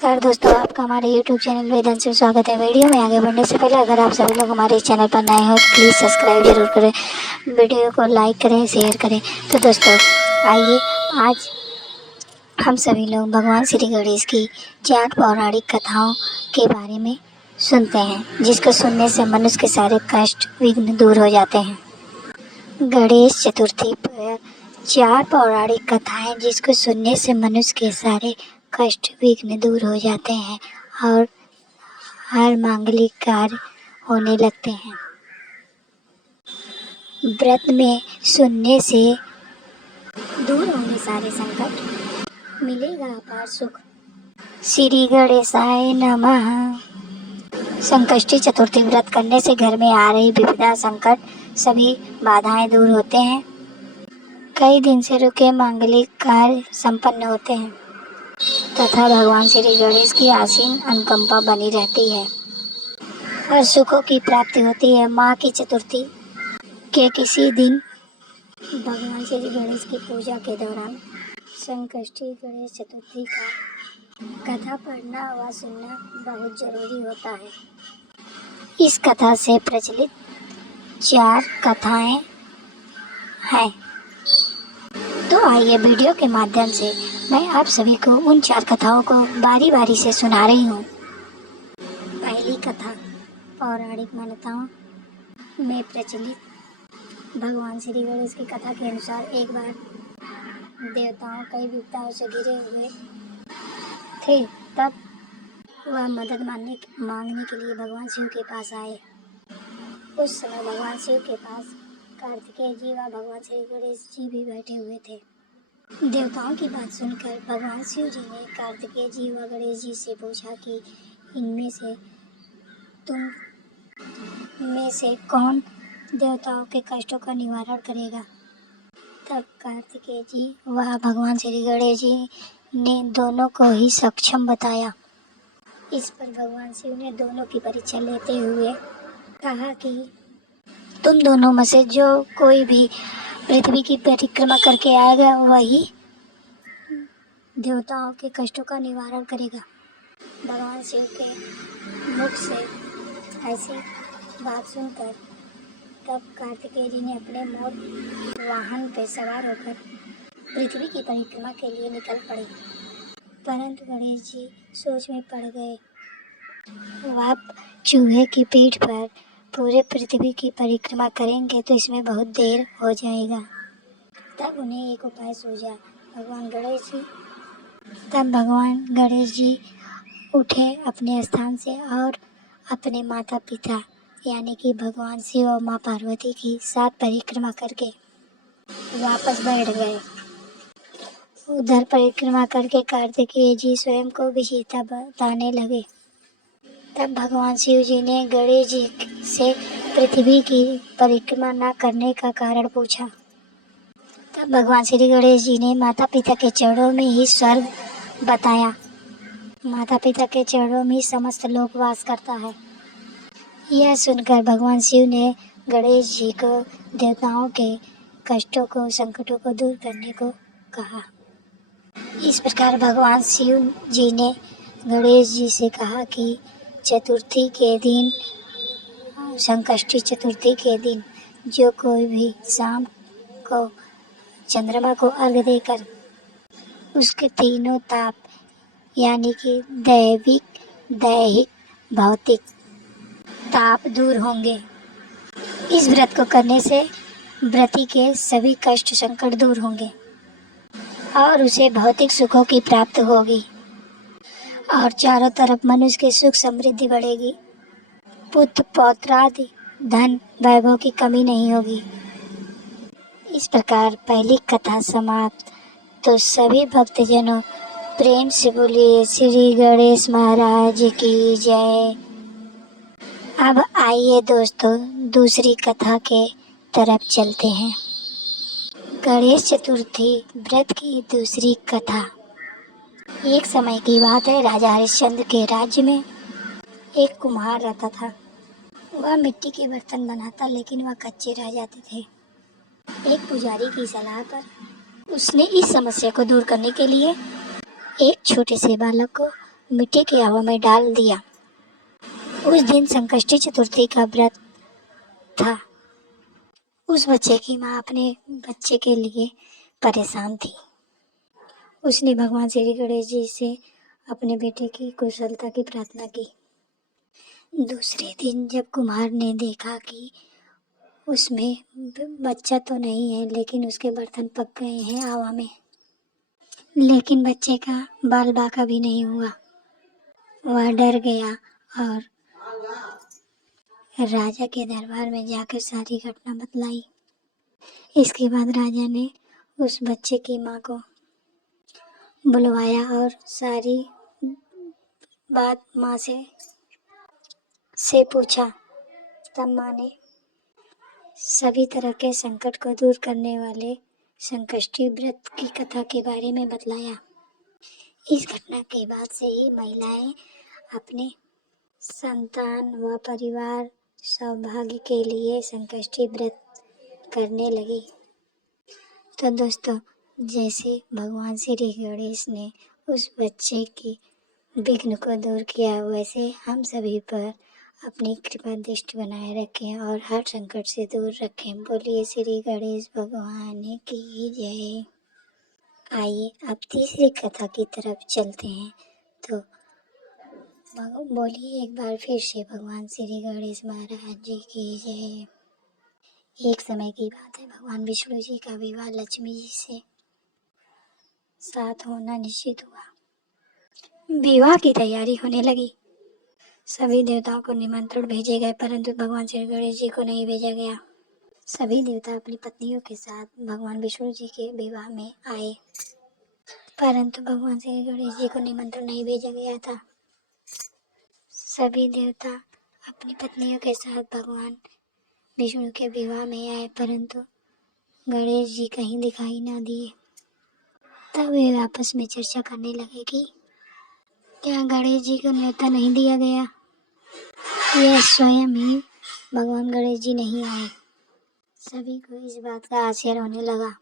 नमस्कार दोस्तों, आपका हमारे YouTube चैनल वेदन से स्वागत है। वीडियो में आगे बढ़ने से पहले अगर आप सभी लोग हमारे इस चैनल पर नए हो तो प्लीज़ सब्सक्राइब जरूर करें, वीडियो को लाइक करें, शेयर करें। तो दोस्तों आइए आज हम सभी लोग भगवान श्री गणेश की 4 पौराणिक कथाओं के बारे में सुनते हैं, जिसको सुनने से मनुष्य के सारे कष्ट विघ्न दूर हो जाते हैं। गणेश चतुर्थी पर 4 पौराणिक कथाएं जिसको सुनने से मनुष्य के सारे कष्ट विघ्न दूर हो जाते हैं और हर मांगलिक कार्य होने लगते हैं। व्रत में सुनने से दूर होंगे सारे संकट, मिलेगा अपार सुख। श्री गणेशाय नमः। संकष्टी चतुर्थी व्रत करने से घर में आ रही विपदा, संकट, सभी बाधाएं दूर होते हैं। कई दिन से रुके मांगलिक कार्य संपन्न होते हैं तथा भगवान श्री गणेश की असीम अनुकंपा बनी रहती है और सुखों की प्राप्ति होती है। माँ की चतुर्थी के किसी दिन भगवान श्री गणेश की पूजा के दौरान संकष्टी गणेश चतुर्थी का कथा पढ़ना व सुनना बहुत जरूरी होता है। इस कथा से प्रचलित 4 कथाएं हैं। तो आइए वीडियो के माध्यम से मैं आप सभी को उन 4 कथाओं को बारी बारी से सुना रही हूँ। पहली कथा पौराणिक मान्यताओं में प्रचलित भगवान श्री गणेश की कथा के अनुसार एक बार देवताओं कई विपदाओं से घिरे हुए थे। तब वह मदद मांगने के लिए भगवान शिव के पास आए। उस समय भगवान शिव के पास कार्तिकेय जी व भगवान श्री गणेश जी भी बैठे हुए थे। देवताओं की बात सुनकर भगवान शिव जी ने कार्तिकेय जी व गणेश जी से पूछा कि इनमें से तुम में से कौन देवताओं के कष्टों का निवारण करेगा। तब कार्तिकेय जी व भगवान श्री गणेश जी ने दोनों को ही सक्षम बताया। इस पर भगवान शिव ने दोनों की परीक्षा लेते हुए कहा कि तुम दोनों में से जो कोई भी पृथ्वी की परिक्रमा करके आएगा वही देवताओं के कष्टों का निवारण करेगा। भगवान शिव के मुख से ऐसी बात सुनकर तब कार्तिकेय जी ने अपने मोर वाहन पर सवार होकर पृथ्वी की परिक्रमा के लिए निकल पड़े। परंतु गणेश जी सोच में पड़ गए। वह चूहे की पीठ पर पूरे पृथ्वी की परिक्रमा करेंगे तो इसमें बहुत देर हो जाएगा। तब उन्हें एक उपाय सूझा। भगवान गणेश जी उठे अपने स्थान से और अपने माता पिता यानी कि भगवान शिव और माँ पार्वती की 7 परिक्रमा करके वापस बैठ गए। उधर परिक्रमा करके कार्तिकेय जी स्वयं को विजेता बताने लगे। तब भगवान शिव जी ने गणेश जी से पृथ्वी की परिक्रमा न करने का कारण पूछा। तब भगवान श्री गणेश जी ने माता पिता के चरणों में ही स्वर्ग बताया। माता पिता के चरणों में समस्त लोक वास करता है। यह सुनकर भगवान शिव ने गणेश जी को देवताओं के कष्टों को, संकटों को दूर करने को कहा। इस प्रकार भगवान शिव जी ने गणेश जी से कहा कि चतुर्थी के दिन, संकष्टी चतुर्थी के दिन जो कोई भी शाम को चंद्रमा को अर्घ्य देकर उसके तीनों ताप यानी कि दैविक, दैहिक, भौतिक ताप दूर होंगे। इस व्रत को करने से व्रती के सभी कष्ट, संकट दूर होंगे और उसे भौतिक सुखों की प्राप्ति होगी और चारों तरफ मनुष्य की सुख समृद्धि बढ़ेगी। पुत्र पौत्रादि धन वैभव की कमी नहीं होगी। इस प्रकार पहली कथा समाप्त। तो सभी भक्तजनों प्रेम से बोलिए श्री गणेश महाराज की जय। अब आइए दोस्तों दूसरी कथा के तरफ चलते हैं। गणेश चतुर्थी व्रत की दूसरी कथा। एक समय की बात है, राजा हरिश्चंद्र के राज्य में एक कुम्हार रहता था। वह मिट्टी के बर्तन बनाता लेकिन वह कच्चे रह जाते थे। एक पुजारी की सलाह पर उसने इस समस्या को दूर करने के लिए एक छोटे से बालक को मिट्टी की हवा में डाल दिया। उस दिन संकष्टी चतुर्थी का व्रत था। उस बच्चे की माँ अपने बच्चे के लिए परेशान थी। उसने भगवान श्री गणेश जी से अपने बेटे की कुशलता की प्रार्थना की। दूसरे दिन जब कुम्हार ने देखा कि उसमें बच्चा तो नहीं है, लेकिन उसके बर्तन पक गए हैं हवा में, लेकिन बच्चे का बाल बाका भी नहीं हुआ, वह डर गया और राजा के दरबार में जाकर सारी घटना बतलाई। इसके बाद राजा ने उस बच्चे की माँ को बुलवाया और सारी बात माँ से पूछा। तब माँ ने सभी तरह के संकट को दूर करने वाले संकष्टी व्रत की कथा के बारे में बतलाया। इस घटना के बाद से ही महिलाएं अपने संतान व परिवार सौभाग्य के लिए संकष्टी व्रत करने लगी। तो दोस्तों, जैसे भगवान श्री गणेश ने उस बच्चे की विघ्न को दूर किया, वैसे हम सभी पर अपनी कृपा दृष्टि बनाए रखें और हर संकट से दूर रखें। बोलिए श्री गणेश भगवान की जय। आइए अब तीसरी कथा की तरफ चलते हैं। तो बोलिए एक बार फिर से भगवान श्री गणेश महाराज जी की जय। एक समय की बात है, भगवान विष्णु जी का विवाह लक्ष्मी जी से साथ होना निश्चित हुआ। विवाह की तैयारी होने लगी। सभी देवताओं को निमंत्रण भेजे गए, परंतु भगवान श्री गणेश जी को नहीं भेजा गया। सभी देवता अपनी पत्नियों के साथ भगवान विष्णु जी के विवाह में आए, परंतु भगवान श्री गणेश जी को निमंत्रण नहीं भेजा गया था। सभी देवता अपनी पत्नियों के साथ भगवान विष्णु के विवाह में आए, परंतु गणेश जी कहीं दिखाई ना दिए। तब वे आपस में चर्चा करने लगे कि क्या गणेश जी को न्योता नहीं दिया गया, या स्वयं ही भगवान गणेश जी नहीं आए। सभी को इस बात का आश्चर्य होने लगा।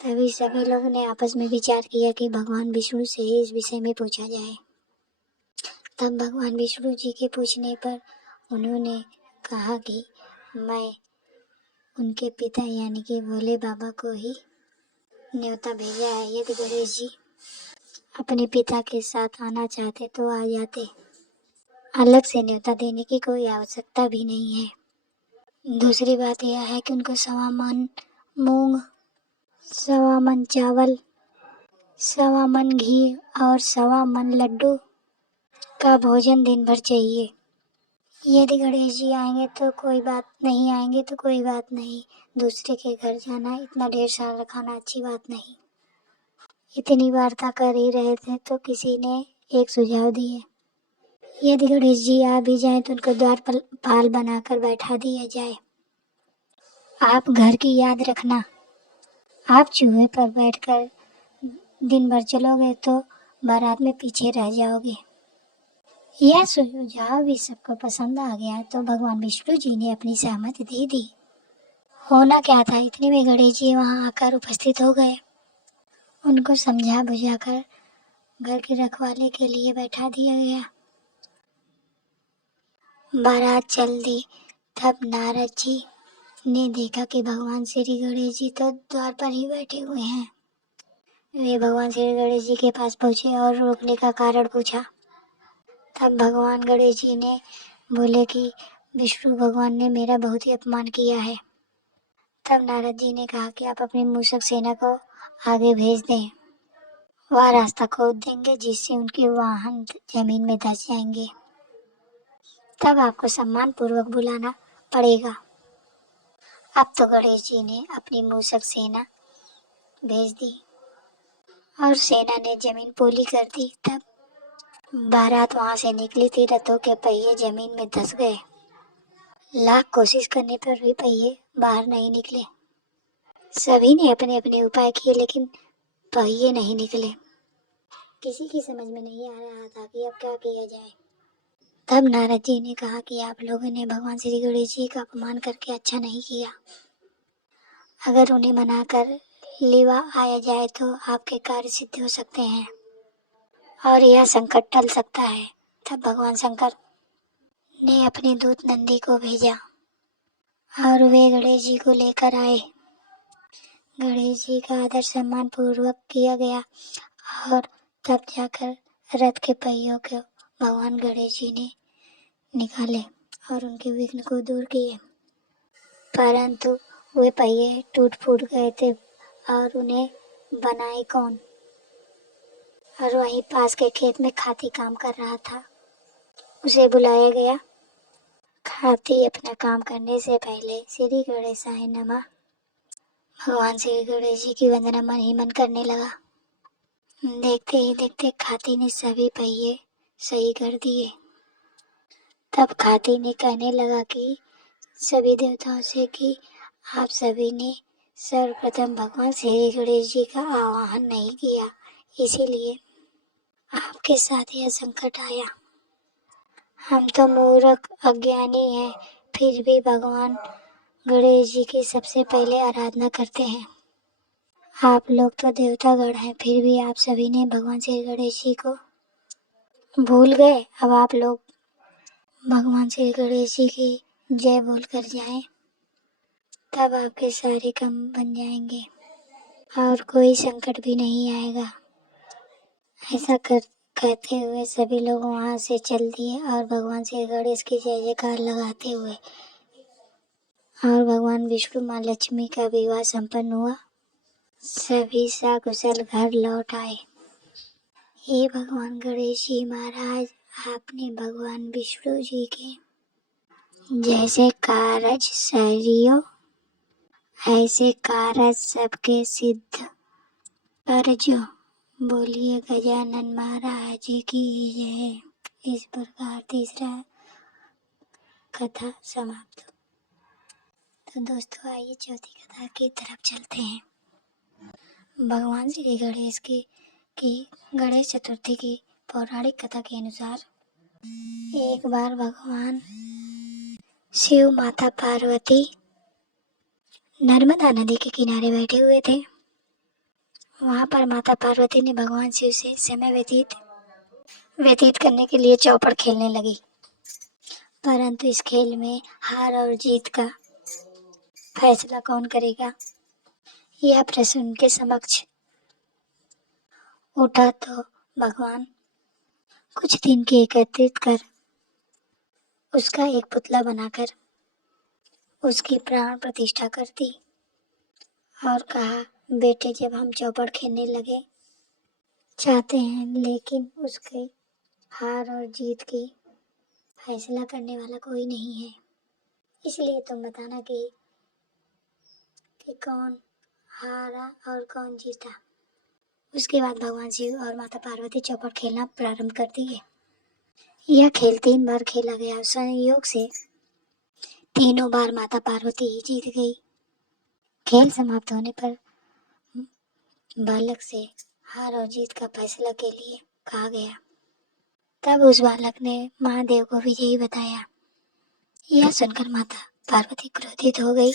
तभी सभी लोगों ने आपस में विचार किया कि भगवान विष्णु से ही इस विषय में पूछा जाए। तब भगवान विष्णु जी के पूछने पर उन्होंने कहा कि मैं उनके पिता यानी कि भोले बाबा को ही न्योता भेजा है। यदि गणेश जी अपने पिता के साथ आना चाहते तो आ जाते, अलग से न्योता देने की कोई आवश्यकता भी नहीं है। दूसरी बात यह है कि उनको 1.25 मन मूंग, 1.25 मन चावल, 1.25 मन घी और 1.25 मन लड्डू का भोजन दिन भर चाहिए। यदि गणेश जी आएंगे तो कोई बात नहीं, आएंगे तो कोई बात नहीं। दूसरे के घर जाना, इतना ढेर सारा खाना अच्छी बात नहीं। इतनी वार्ता कर ही रहे थे तो किसी ने एक सुझाव दिए। यदि गणेश जी आ भी जाएं तो उनको द्वारपाल बनाकर बैठा दिया जाए। आप घर की याद रखना, आप चूहे पर बैठकर दिन भर चलोगे तो बारात में पीछे रह जाओगे। यह सुझाव भी सबको पसंद आ गया तो भगवान विष्णु जी ने अपनी सहमति दे दी। होना क्या था, इतने में गणेश जी वहां आकर उपस्थित हो गए। उनको समझा बुझाकर घर की रखवाले के लिए बैठा दिया गया। बारात चल दी। तब नारद जी ने देखा कि भगवान श्री गणेश जी तो द्वार पर ही बैठे हुए हैं। वे भगवान श्री गणेश जी के पास पहुंचे और रोकने का कारण पूछा। तब भगवान गणेश जी ने बोले कि विष्णु भगवान ने मेरा बहुत ही अपमान किया है। तब नारद जी ने कहा कि आप अपनी मूषक सेना को आगे भेज दें, वह रास्ता खोद देंगे जिससे उनके वाहन जमीन में धंस जाएंगे। तब आपको सम्मान पूर्वक बुलाना पड़ेगा। अब तो गणेश जी ने अपनी मूषक सेना भेज दी और सेना ने जमीन पोली कर दी। तब बारात वहां से निकली थी, रथों के पहिए जमीन में धंस गए। लाख कोशिश करने पर भी पहिए बाहर नहीं निकले। सभी ने अपने अपने उपाय किए लेकिन पहिए नहीं निकले। किसी की समझ में नहीं आ रहा था कि अब क्या किया जाए। तब नारद जी ने कहा कि आप लोगों ने भगवान श्री गणेश जी का अपमान करके अच्छा नहीं किया। अगर उन्हें मनाकर लिवा आया जाए तो आपके कार्य सिद्ध हो सकते हैं। और यह संकट टल सकता है। तब भगवान शंकर ने अपने दूत नंदी को भेजा और वे गणेश जी को लेकर आए। गणेश जी का आदर सम्मान पूर्वक किया गया और तब जाकर रथ के पहियों को भगवान गणेश जी ने निकाले और उनके विघ्न को दूर किए। परंतु वे पहिए टूट फूट गए थे और उन्हें बनाए कौन। और वहीं पास के खेत में खाती काम कर रहा था, उसे बुलाया गया। खाती अपना काम करने से पहले श्री गणेशाय नमः भगवान श्री गणेश जी की वंदना मन ही मन करने लगा। देखते ही देखते खाती ने सभी पहिए सही कर दिए। तब खाती ने कहने लगा कि सभी देवताओं से कि आप सभी ने सर्वप्रथम भगवान श्री गणेश जी का आवाहन नहीं किया, इसीलिए आपके साथ यह संकट आया। हम तो मूर्ख अज्ञानी हैं, फिर भी भगवान गणेश जी की सबसे पहले आराधना करते हैं। आप लोग तो देवतागण हैं, फिर भी आप सभी ने भगवान श्री गणेश जी को भूल गए। अब आप लोग भगवान श्री गणेश जी की जय बोल कर जाएं, तब आपके सारे काम बन जाएंगे और कोई संकट भी नहीं आएगा। ऐसा कहते हुए सभी लोग वहां से चल दिए और भगवान श्री गणेश की जय जयकार लगाते हुए और भगवान विष्णु माँ लक्ष्मी का विवाह संपन्न हुआ। सभी सकुशल घर लौट आए। हे भगवान गणेश जी महाराज, आपने भगवान विष्णु जी के जैसे कारज सरियो ऐसे कारज सबके सिद्ध करजो। बोलिए गजानन महाराज की जय। इस प्रकार तीसरा कथा समाप्त। तो दोस्तों आइए चौथी कथा की तरफ चलते हैं। भगवान श्री गणेश की गणेश चतुर्थी की पौराणिक कथा के अनुसार एक बार भगवान शिव माता पार्वती नर्मदा नदी के किनारे बैठे हुए थे। वहां पर माता पार्वती ने भगवान शिव से समय व्यतीत करने के लिए चौपड़ खेलने लगी। परंतु इस खेल में हार और जीत का फैसला कौन करेगा, यह प्रश्न उनके समक्ष उठा। तो भगवान कुछ दिन के एकत्रित कर उसका एक पुतला बनाकर उसकी प्राण प्रतिष्ठा कर दी और कहा, बेटे जब हम चौपड़ खेलने लगे चाहते हैं, लेकिन उसके हार और जीत की फैसला करने वाला कोई नहीं है, इसलिए तुम बताना कि कौन हारा और कौन जीता। उसके बाद भगवान शिव और माता पार्वती चौपड़ खेलना प्रारंभ कर दिए। यह खेल 3 बार खेला गया। संयोग से तीनों बार माता पार्वती ही जीत गई। खेल समाप्त होने पर बालक से हार और जीत का फैसला के लिए कहा गया। तब उस बालक ने महादेव को विजयी बताया। यह सुनकर माता पार्वती क्रोधित हो गई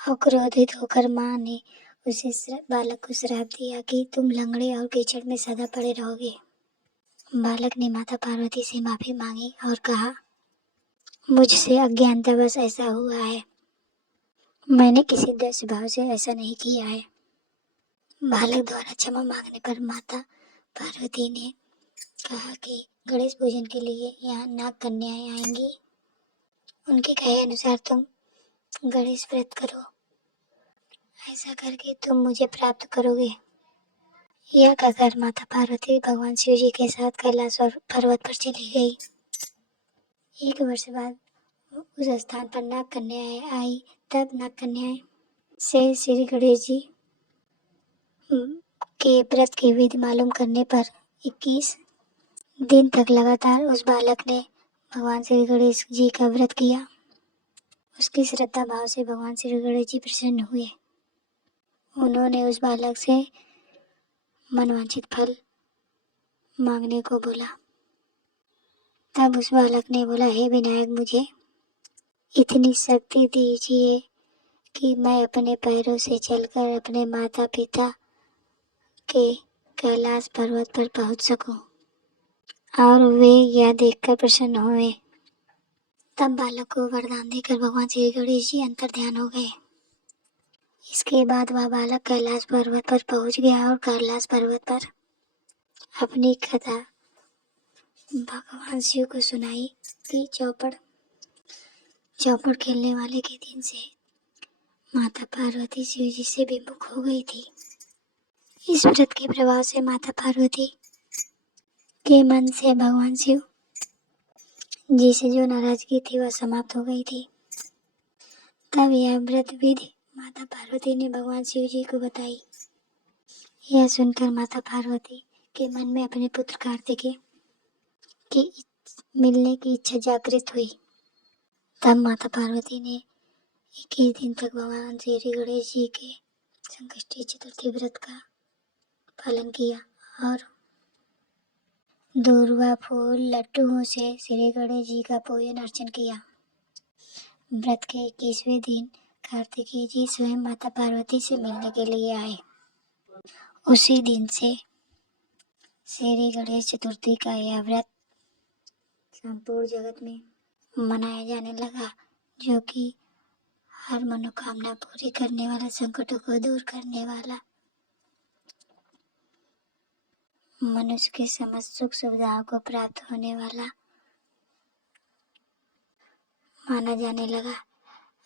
और क्रोधित होकर माँ ने उसे बालक को श्राप दिया कि तुम लंगड़े और कीचड़ में सदा पड़े रहोगे। बालक ने माता पार्वती से माफी मांगी और कहा, मुझसे अज्ञानतावश ऐसा हुआ है, मैंने किसी द्वेष भाव से ऐसा नहीं किया है। बालक द्वारा क्षमा मांगने पर माता पार्वती ने कहा कि गणेश पूजन के लिए यहाँ नाग कन्याएं आएंगी, उनके कहे अनुसार तुम गणेश व्रत करो, ऐसा करके तुम मुझे प्राप्त करोगे। यह कहकर माता पार्वती भगवान शिव जी के साथ कैलाश और पर्वत पर चली गई। 1 वर्ष बाद उस स्थान पर नाग कन्याएं आई। तब नाग कन्याएं से श्री गणेश जी के व्रत की विधि मालूम करने पर 21 दिन तक लगातार उस बालक ने भगवान श्री गणेश जी का व्रत किया। उसकी श्रद्धा भाव से भगवान श्री गणेश जी प्रसन्न हुए। उन्होंने उस बालक से मनवांछित फल मांगने को बोला। तब उस बालक ने बोला, हे विनायक, मुझे इतनी शक्ति दीजिए कि मैं अपने पैरों से चलकर अपने माता पिता के कैलाश पर्वत पर पहुंच सकूं। और वे यह देखकर प्रसन्न हुए। तब बालक को वरदान देकर भगवान श्री गणेश जी अंतर्ध्यान हो गए। इसके बाद वह बालक कैलाश पर्वत पर पहुंच गया और कैलाश पर्वत पर अपनी कथा भगवान शिव को सुनाई कि चौपड़ खेलने वाले के दिन से माता पार्वती शिव जी से विमुख हो गई थी। इस व्रत के प्रभाव से माता पार्वती के मन से भगवान शिव जी से जो नाराजगी थी वह समाप्त हो गई थी। तब यह व्रत विधि माता पार्वती ने भगवान शिव जी को बताई। यह सुनकर माता पार्वती के मन में अपने पुत्र कार्तिकेय के मिलने की इच्छा जागृत हुई। तब माता पार्वती ने 21 दिन तक भगवान श्री गणेश जी के संकष्टी चतुर्थी व्रत का पालन किया और दूर्वा फूल लड्डुओं से श्री गणेश जी का पूजन अर्चन किया। व्रत के 21वें दिन कार्तिकेय जी स्वयं माता पार्वती से मिलने के लिए आए। उसी दिन से श्री गणेश चतुर्थी का यह व्रत संपूर्ण जगत में मनाया जाने लगा, जो कि हर मनोकामना पूरी करने वाला, संकटों को दूर करने वाला, मनुष्य के समस्त सुख सुविधाओं को प्राप्त होने वाला माना जाने लगा।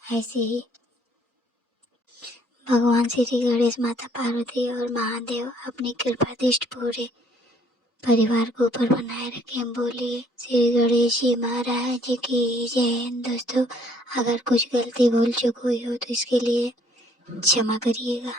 ऐसे ही भगवान श्री गणेश, माता पार्वती और महादेव अपनी कृपा दृष्टि पूरे परिवार को ऊपर बनाए रखें। बोलिए श्री गणेश जी महाराज की जय। दोस्तों, अगर कुछ गलती भूल चूक हुई हो तो इसके लिए क्षमा करिएगा।